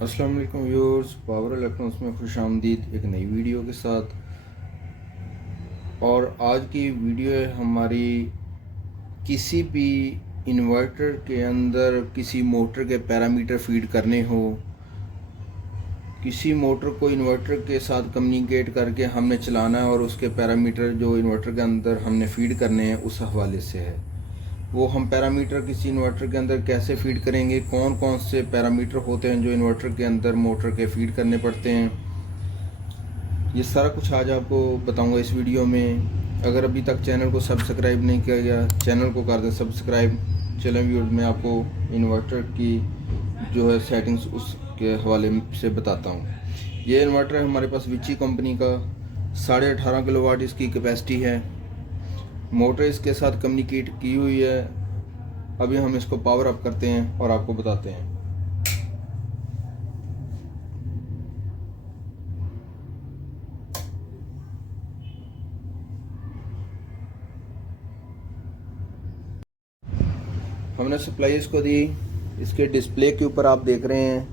अस्सलाम वालेकुम viewers, power electronics में खुश आमदीद एक नई वीडियो के साथ। और आज की वीडियो है हमारी किसी भी इन्वर्टर के अंदर किसी मोटर के पैरामीटर फीड करने हो, किसी मोटर को इन्वर्टर के साथ कम्युनिकेट करके हमने चलाना है और उसके पैरामीटर जो इन्वर्टर के अंदर हमने फीड करने हैं उस हवाले से है। वो हम पैरामीटर किसी इन्वर्टर के अंदर कैसे फीड करेंगे, कौन कौन से पैरामीटर होते हैं जो इन्वर्टर के अंदर मोटर के फीड करने पड़ते हैं, ये सारा कुछ आज आपको बताऊंगा इस वीडियो में। अगर अभी तक चैनल को सब्सक्राइब नहीं किया गया, चैनल को कर दें सब्सक्राइब। चलें व्यूअर्स, मैं आपको इन्वर्टर की जो है सेटिंग्स उसके हवाले से बताता हूँ। ये इन्वर्टर है हमारे पास विची कंपनी का, 18.5 किलोवाट इसकी कैपेसिटी है। मोटर इसके साथ कम्युनिकेट की हुई है। अभी हम इसको पावर अप करते हैं और आपको बताते हैं। हमने सप्लाई इसको दी, इसके डिस्प्ले के ऊपर आप देख रहे हैं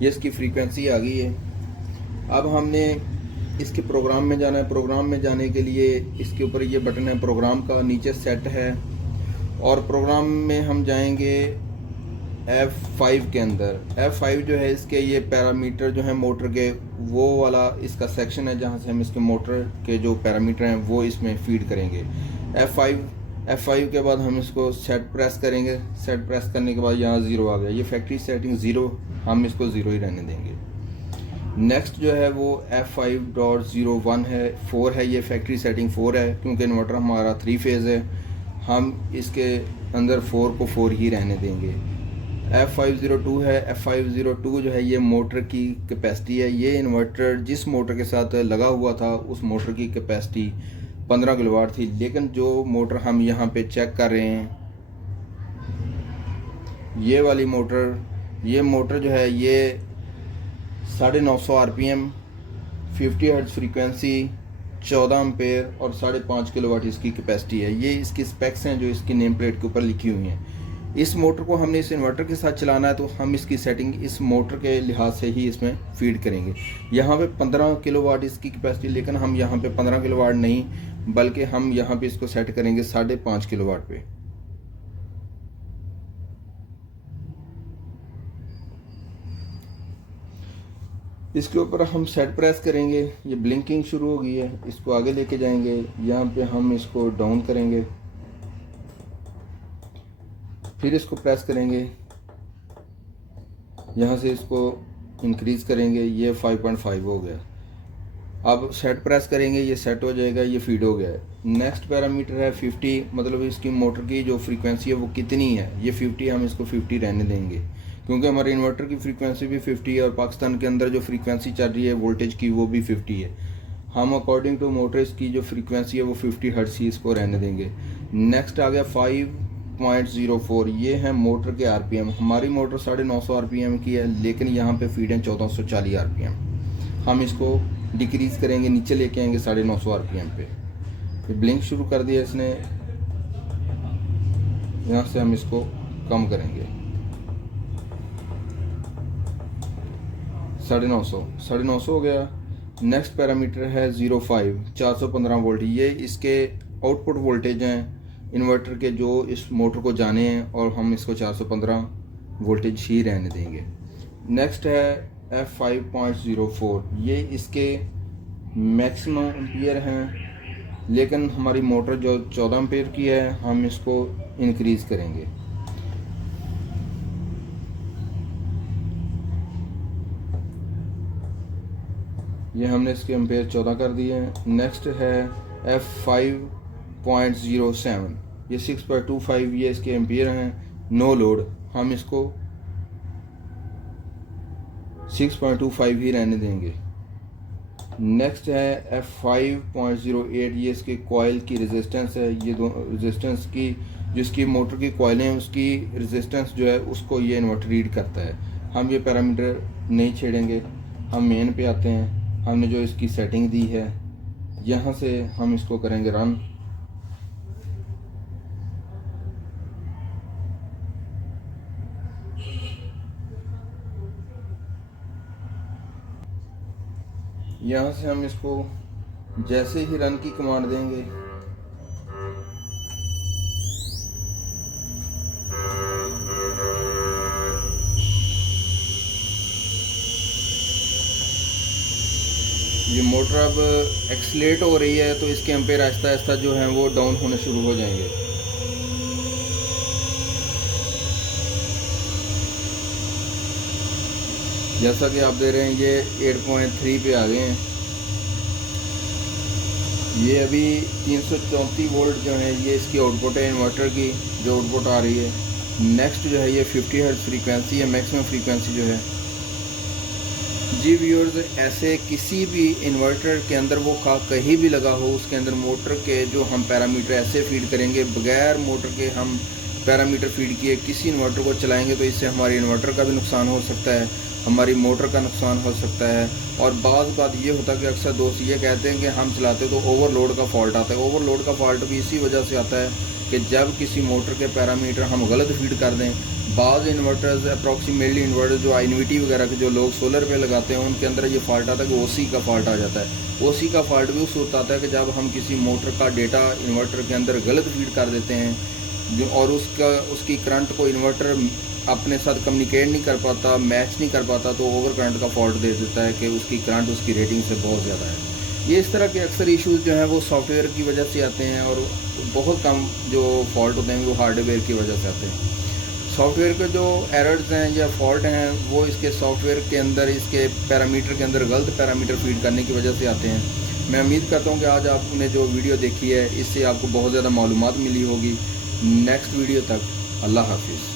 ये इसकी फ्रीक्वेंसी आ गई है। अब हमने इसके प्रोग्राम में जाना है। प्रोग्राम में जाने के लिए इसके ऊपर ये बटन है प्रोग्राम का, नीचे सेट है, और प्रोग्राम में हम जाएंगे F5 के अंदर। F5 जो है इसके ये पैरामीटर जो है मोटर के, वो वाला इसका सेक्शन है जहाँ से हम इसके मोटर के जो पैरामीटर हैं वो इसमें फीड करेंगे। F5 के बाद हम इसको सेट प्रेस करेंगे। सेट प्रेस करने के बाद यहाँ 0 आ गया, ये फैक्ट्री सेटिंग 0, हम इसको 0 ही रहने देंगे। नेक्स्ट जो है वो F5.01 है, 4 है, ये फैक्ट्री सेटिंग 4 है क्योंकि इन्वर्टर हमारा 3 फेज़ है, हम इसके अंदर 4 को 4 ही रहने देंगे। F502 है, F502 जो है ये मोटर की कैपेसिटी है। ये इन्वर्टर जिस मोटर के साथ लगा हुआ था उस मोटर की कैपेसिटी 15 किलोवाट थी, लेकिन जो मोटर हम यहाँ पे चेक कर रहे हैं ये वाली मोटर, ये मोटर जो है ये 950 RPM, 50 हर्ट्ज फ्रीक्वेंसी, 14 एम्पेयर और 5.5 किलोवाट इसकी कैपेसिटी है। ये इसकी स्पेक्स हैं जो इसकी नेम प्लेट के ऊपर लिखी हुई हैं। इस मोटर को हमने इस इन्वर्टर के साथ चलाना है तो हम इसकी सेटिंग इस मोटर के लिहाज से ही इसमें फीड करेंगे। यहाँ पे 15 किलोवाट इसकी कैपेसिटी, लेकिन हम यहाँ पे 15 किलोवाट नहीं बल्कि हम यहाँ पे इसको सेट करेंगे 5.5 किलोवाट पे। इसके ऊपर हम सेट प्रेस करेंगे, ये ब्लिंकिंग शुरू हो गई है, इसको आगे लेके जाएंगे। यहाँ पे हम इसको डाउन करेंगे, फिर इसको प्रेस करेंगे, यहाँ से इसको इंक्रीज करेंगे, ये 5.5 हो गया। अब सेट प्रेस करेंगे, ये सेट हो जाएगा, ये फीड हो गया है। नेक्स्ट पैरामीटर है 50, मतलब इसकी मोटर की जो फ्रीक्वेंसी है वो कितनी है, ये 50, हम इसको 50 रहने देंगे क्योंकि हमारे इन्वर्टर की फ्रीक्वेंसी भी 50 है और पाकिस्तान के अंदर जो फ्रीक्वेंसी चल रही है वोल्टेज की वो भी 50 है। हम अकॉर्डिंग टू मोटर्स की जो फ्रीक्वेंसी है वो 50 हर्ट्ज ही इसको रहने देंगे। नेक्स्ट आ गया 5.04, ये है मोटर के RPM। हमारी मोटर 950 RPM की है, लेकिन यहाँ पे फीड है 1440 RPM। हम इसको डिक्रीज़ करेंगे, नीचे लेके आएंगे 950 RPM पे। ये ब्लिंक शुरू कर दिया इसने, यहाँ से हम इसको कम करेंगे 950 हो गया। नेक्स्ट पैरामीटर है 05, 415 वोल्ट, ये इसके आउटपुट वोल्टेज हैं इन्वर्टर के जो इस मोटर को जाने हैं, और हम इसको 415 वोल्टेज ही रहने देंगे। नेक्स्ट है F5.04, ये इसके मैक्सिमम एम्पियर हैं, लेकिन हमारी मोटर जो 14 एम्पियर की है हम इसको इंक्रीज़ करेंगे। ये हमने इसके एम्पेयर 14 कर दिए हैं। नेक्स्ट है F5.07, ये 6.25, ये इसके एम्पेयर हैं, नो लोड, हम इसको 6.25 ही रहने देंगे। नेक्स्ट है F5.08, ये इसके कॉयल की रेजिस्टेंस है, ये दो रेजिस्टेंस की जिसकी मोटर की कॉइलें हैं उसकी रेजिस्टेंस जो है उसको ये इन्वर्टर रीड करता है। हम ये पैरामीटर नहीं छेड़ेंगे, हम मेन पे आते हैं। हमने जो इसकी सेटिंग दी है यहाँ से हम इसको करेंगे रन। यहाँ से हम इसको जैसे ही रन की कमांड देंगे ये मोटर अब एक्सलेट हो रही है, तो इसके एम्पेयर आहिस्ता आहिस्ता जो है वो डाउन होने शुरू हो जाएंगे। जैसा कि आप दे रहे हैं ये 8.3 पे आ गए हैं। ये अभी 334 वोल्ट जो है ये इसकी आउटपुट है इन्वर्टर की, जो आउटपुट आ रही है। नेक्स्ट जो है ये 50 हर्ट्ज फ्रीक्वेंसी है, मैक्सिमम फ्रीक्वेंसी जो है। जी व्यूअर्स, ऐसे किसी भी इन्वर्टर के अंदर वो कहीं भी लगा हो, उसके अंदर मोटर के जो हम पैरामीटर ऐसे फीड करेंगे, बगैर मोटर के हम पैरामीटर फीड किए किसी इन्वर्टर को चलाएंगे तो इससे हमारे इन्वर्टर का भी नुकसान हो सकता है, हमारी मोटर का नुकसान हो सकता है। और बात ये होता है कि अक्सर दोस्त ये कहते हैं कि हम चलाते तो ओवरलोड का फॉल्ट आता है। ओवरलोड का फॉल्ट भी इसी वजह से आता है कि जब किसी मोटर के पैरामीटर हम गलत फीड कर दें। बाज़ इन्वर्टर्स अप्रॉक्सीमेटली इन्वर्टर जो INVT वगैरह के जो लोग सोलर पे लगाते हैं उनके अंदर ये फॉल्ट आता है कि OC का फॉल्ट आ जाता है। OC का फॉल्ट भी उस वक्त आता है कि जब हम किसी मोटर का डेटा इन्वर्टर के अंदर गलत फीड कर देते हैं जो और उसकी करंट को इन्वर्टर अपने साथ कम्युनिकेट नहीं कर पाता, मैच नहीं कर पाता, तो ओवर करंट का फॉल्ट दे देता है कि उसकी करंट उसकी रेटिंग से बहुत ज़्यादा है। ये इस तरह के अक्सर इश्यूज जो हैं वो सॉफ्टवेयर की वजह से आते हैं और बहुत कम जो फॉल्ट होते हैं वो हार्डवेयर की वजह से आते हैं। सॉफ्टवेयर के जो एरर्स हैं या फॉल्ट हैं वो इसके सॉफ्टवेयर के अंदर, इसके पैरामीटर के अंदर गलत पैरामीटर फीड करने की वजह से आते हैं। मैं उम्मीद करता हूँ कि आज आपने जो वीडियो देखी है इससे आपको बहुत ज़्यादा मालूमात मिली होगी। नेक्स्ट वीडियो तक अल्लाह हाफिज़।